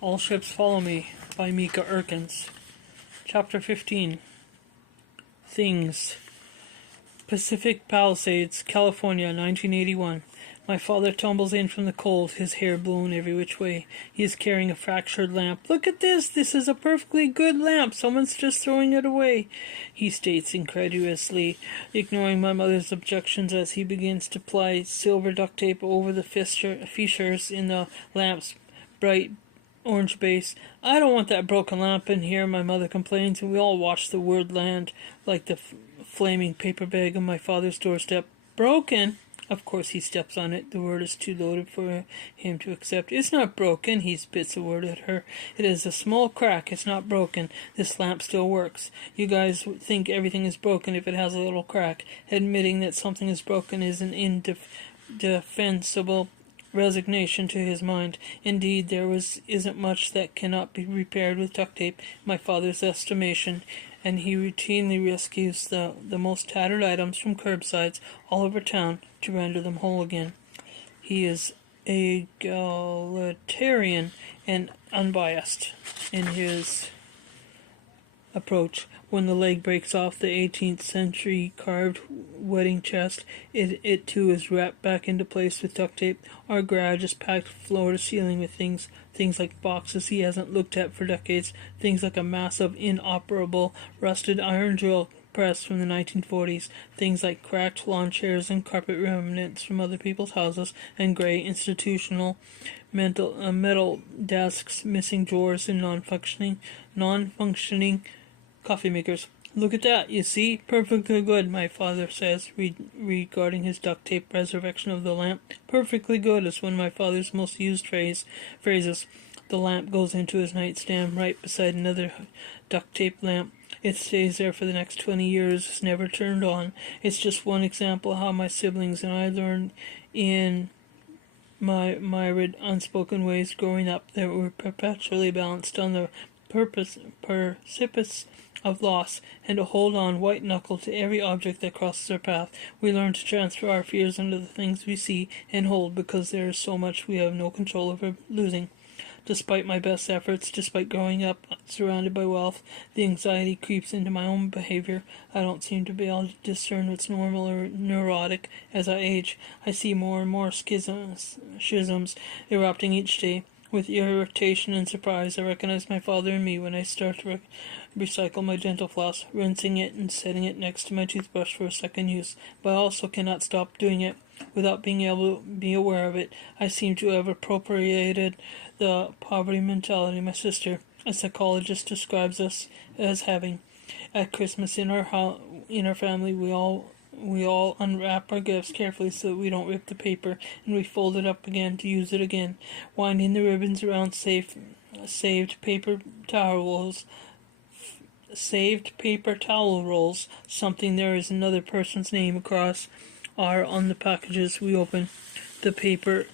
All Ships Follow Me by Mieke Eerkens. Chapter 15. Things. Pacific Palisades, California, 1981. My father tumbles in from the cold, his hair blown every which way. He is carrying a fractured lamp. "Look at this! This is a perfectly good lamp! Someone's just throwing it away," he states incredulously, ignoring my mother's objections as he begins to apply silver duct tape over the fissures in the lamp's bright orange base. "I don't want that broken lamp in here," my mother complains, and we all watch the word land like the flaming paper bag on my father's doorstep. "Broken?" Of course he steps on it. The word is too loaded for him to accept. "It's not broken," he spits a word at her. "It is a small crack. It's not broken. This lamp still works. You guys think everything is broken if it has a little crack. Admitting that something is broken is an indefensible resignation to his mind. Indeed, there isn't much that cannot be repaired with duct tape, in my father's estimation, and he routinely rescues the most tattered items from curbsides all over town to render them whole again. He is egalitarian and unbiased in his approach. When the leg breaks off the 18th century carved wedding chest, it too is wrapped back into place with duct tape. Our garage is packed floor to ceiling with things like boxes he hasn't looked at for decades, things like a massive inoperable rusted iron drill press from the 1940s, things like cracked lawn chairs and carpet remnants from other people's houses, and gray institutional metal desks, missing drawers, and non-functioning coffee makers. "Look at that, you see? Perfectly good," my father says, regarding his duct tape resurrection of the lamp. "Perfectly good" is one of my father's most used phrases. The lamp goes into his nightstand right beside another duct tape lamp. It stays there for the next 20 years. It's never turned on. It's just one example of how my siblings and I learned in my myriad unspoken ways growing up that were perpetually balanced on the precipice of loss, and to hold on white-knuckled to every object that crosses our path. We learn to transfer our fears into the things we see and hold, because there is so much we have no control over losing. Despite my best efforts, despite growing up surrounded by wealth, the anxiety creeps into my own behavior. I don't seem to be able to discern what's normal or neurotic. As I age, I see more and more schisms erupting each day. With irritation and surprise, I recognize my father and me when I start to recycle my dental floss, rinsing it and setting it next to my toothbrush for a second use. But I also cannot stop doing it without being able to be aware of it. I seem to have appropriated the poverty mentality my sister, a psychologist, describes us as having. At Christmas in our family, we all unwrap our gifts carefully so that we don't rip the paper, and we fold it up again to use it again, winding the ribbons around saved paper towel rolls, something there is another person's name across are on the packages we open. The paper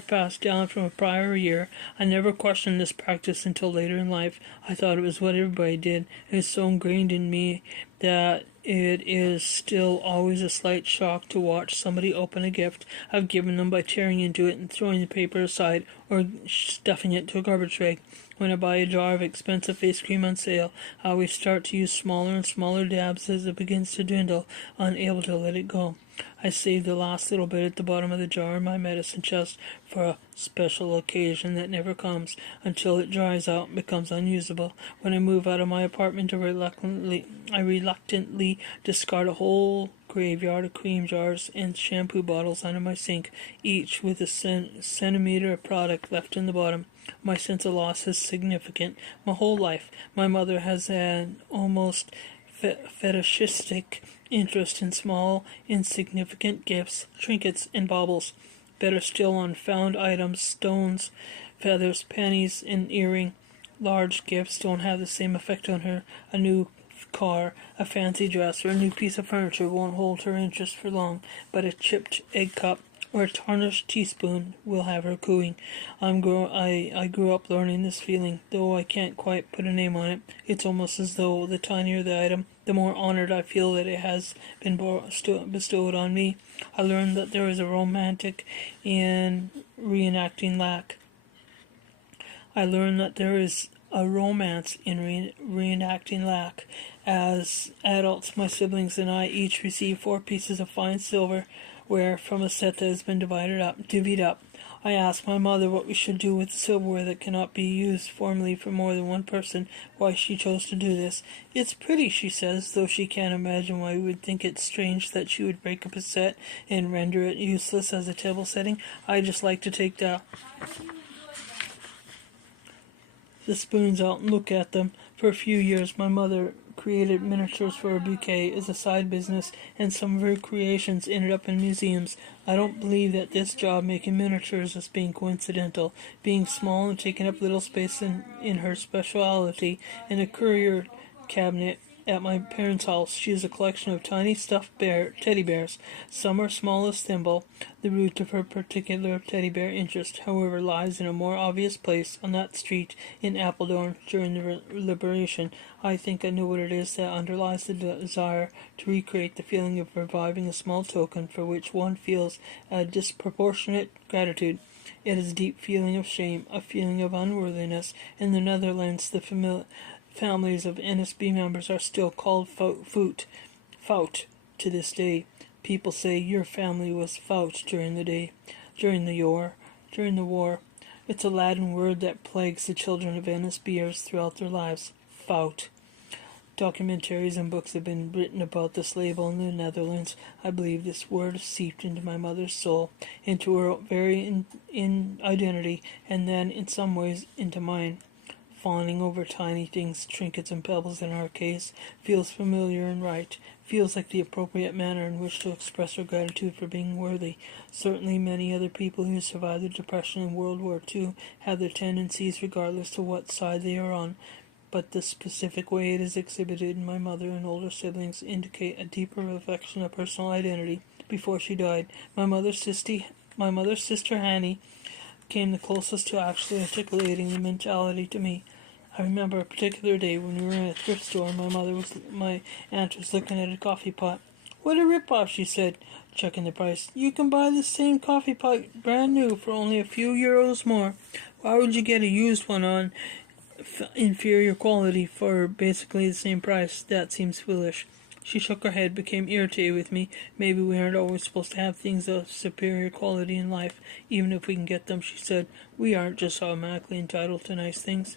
passed down from a prior year. I never questioned this practice until later in life. I thought it was what everybody did. It is so ingrained in me that it is still always a slight shock to watch somebody open a gift I've given them by tearing into it and throwing the paper aside or stuffing it to a garbage bag. When I buy a jar of expensive face cream on sale, I always start to use smaller and smaller dabs as it begins to dwindle, unable to let it go. I save the last little bit at the bottom of the jar in my medicine chest for a special occasion that never comes, until it dries out and becomes unusable. When I move out of my apartment, I reluctantly discard a whole graveyard of cream jars and shampoo bottles under my sink, each with a centimeter of product left in the bottom. My sense of loss is significant. My whole life, my mother has an almost fetishistic interest in small, insignificant gifts, trinkets, and baubles. Better still, on found items, stones, feathers, pennies, and earring. Large gifts don't have the same effect on her. A new car, a fancy dress, or a new piece of furniture won't hold her interest for long, but a chipped egg cup or a tarnished teaspoon will have her cooing. I grew up learning this feeling, though I can't quite put a name on it. It's almost as though the tinier the item, the more honored I feel that it has been bestowed on me. I learned that there is a romantic in reenacting lack. I learned that there is a romance in reenacting lack. As adults, my siblings and I each receive 4 pieces of fine silverware from a set that has been divvied up. I asked my mother what we should do with the silverware that cannot be used formally for more than one person, why she chose to do this. It's pretty, she says, though she can't imagine why we would think it strange that she would break up a set and render it useless as a table setting. I just like to take the spoons out and look at them. For a few years, my mother created miniatures for her bouquet as a side business, and some of her creations ended up in museums. I don't believe that this job making miniatures is being coincidental. Being small and taking up little space in her speciality in a courier cabinet at my parents' house, she has a collection of tiny stuffed teddy bears. Some are small as thimble. The root of her particular teddy bear interest, however, lies in a more obvious place on that street in Appledorn during the Liberation. I think I know what it is that underlies the desire to recreate the feeling of reviving a small token for which one feels a disproportionate gratitude. It is a deep feeling of shame, a feeling of unworthiness. In the Netherlands, the families of NSB members are still called fout to this day. People say your family was fout during the war. It's a Latin word that plagues the children of NSBers throughout their lives. Fout. Documentaries and books have been written about this label in the Netherlands. I believe this word seeped into my mother's soul, into her very in identity, and then in some ways into mine. Fawning over tiny things, trinkets and pebbles in our case, feels familiar and right, feels like the appropriate manner in which to express our gratitude for being worthy. Certainly many other people who survived the Depression and World War II have their tendencies regardless to what side they are on, but the specific way it is exhibited in my mother and older siblings indicate a deeper reflection of personal identity. Before she died, my mother's sister Hanny came the closest to actually articulating the mentality to me. I remember a particular day when we were in a thrift store and my aunt was looking at a coffee pot. What a rip-off, she said, checking the price. You can buy the same coffee pot brand new for only a few euros more. Why would you get a used one on inferior quality for basically the same price? That seems foolish. She shook her head, became irritated with me. Maybe we aren't always supposed to have things of superior quality in life, even if we can get them, she said. We aren't just automatically entitled to nice things.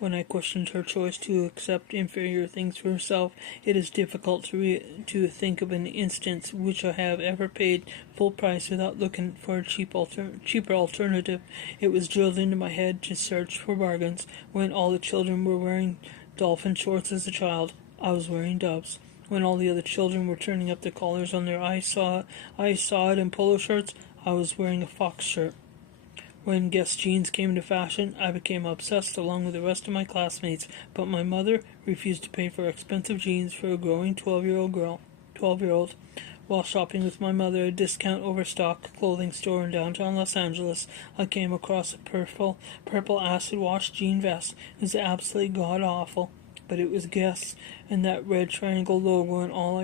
When I questioned her choice to accept inferior things for herself, it is difficult to think of an instance which I have ever paid full price without looking for a cheaper alternative. It was drilled into my head to search for bargains. When all the children were wearing dolphin shorts as a child, I was wearing Doves. When all the other children were turning up their collars on their I saw it and polo shirts, I was wearing a fox shirt. When Guess jeans came into fashion, I became obsessed along with the rest of my classmates, but my mother refused to pay for expensive jeans for a growing 12-year-old. While shopping with my mother at a discount overstock clothing store in downtown Los Angeles, I came across a purple acid wash jean vest. It was absolutely god-awful, but it was Guess, and that red triangle logo and all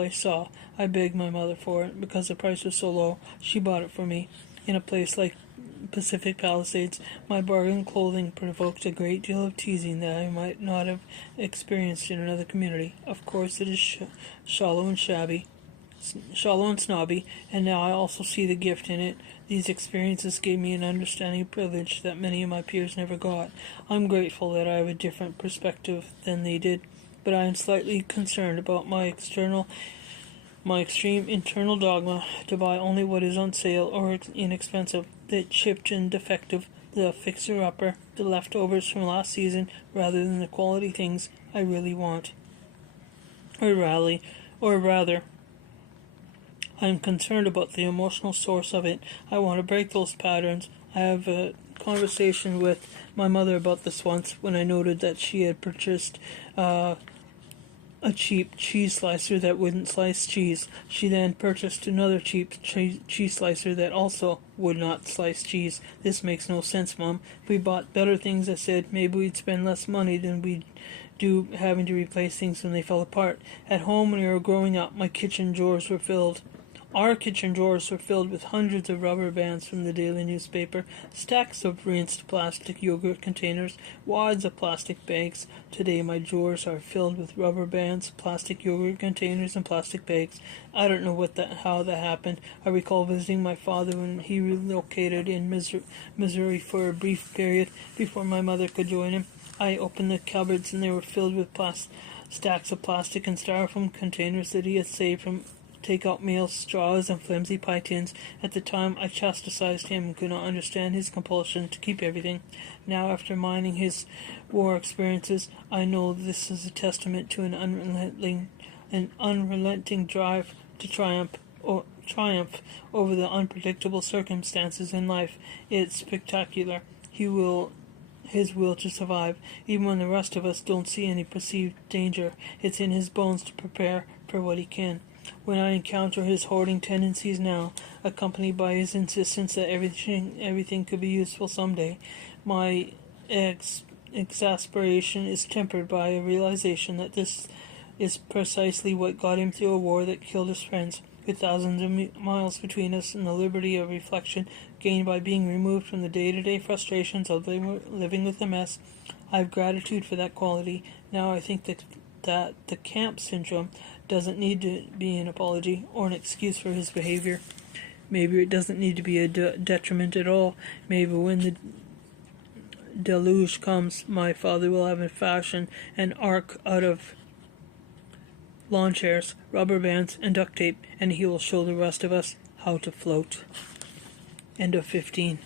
I saw. I begged my mother for it. Because the price was so low, she bought it for me. In a place like Pacific Palisades, my bargain clothing provoked a great deal of teasing that I might not have experienced in another community. Of course, it is shallow and snobby, and now I also see the gift in it. These experiences gave me an understanding of privilege that many of my peers never got. I'm grateful that I have a different perspective than they did, but I am slightly concerned about my extreme internal dogma to buy only what is on sale or inexpensive, the chipped and defective, the fixer-upper, the leftovers from last season, rather than the quality things I really want. Or rather, I'm concerned about the emotional source of it. I want to break those patterns. I have a conversation with my mother about this once when I noted that she had purchased a cheap cheese slicer that wouldn't slice cheese. She then purchased another cheap cheese slicer that also would not slice cheese. This makes no sense, Mom. If we bought better things, I said, maybe we'd spend less money than we'd do having to replace things when they fell apart. At home, when we were growing up, my kitchen drawers were filled Our kitchen drawers were filled with hundreds of rubber bands from the daily newspaper, stacks of rinsed plastic yogurt containers, wads of plastic bags. Today my drawers are filled with rubber bands, plastic yogurt containers, and plastic bags. I don't know how that happened. I recall visiting my father when he relocated in Missouri for a brief period before my mother could join him. I opened the cupboards and they were filled with stacks of plastic and styrofoam containers that he had saved from take-out meals, straws, and flimsy pie tins. At the time, I chastised him and could not understand his compulsion to keep everything. Now, after mining his war experiences, I know this is a testament to an unrelenting drive to triumph over the unpredictable circumstances in life. It's spectacular. His will to survive, even when the rest of us don't see any perceived danger. It's in his bones to prepare for what he can. When I encounter his hoarding tendencies now, accompanied by his insistence that everything could be useful someday, my exasperation is tempered by a realization that this is precisely what got him through a war that killed his friends. With thousands of miles between us and the liberty of reflection gained by being removed from the day-to-day frustrations of living with a mess, I have gratitude for that quality. Now I think that the camp syndrome doesn't need to be an apology or an excuse for his behavior. Maybe it doesn't need to be a detriment at all. Maybe when the deluge comes, my father will have fashioned an ark out of lawn chairs, rubber bands, and duct tape, and he will show the rest of us how to float. End of 15.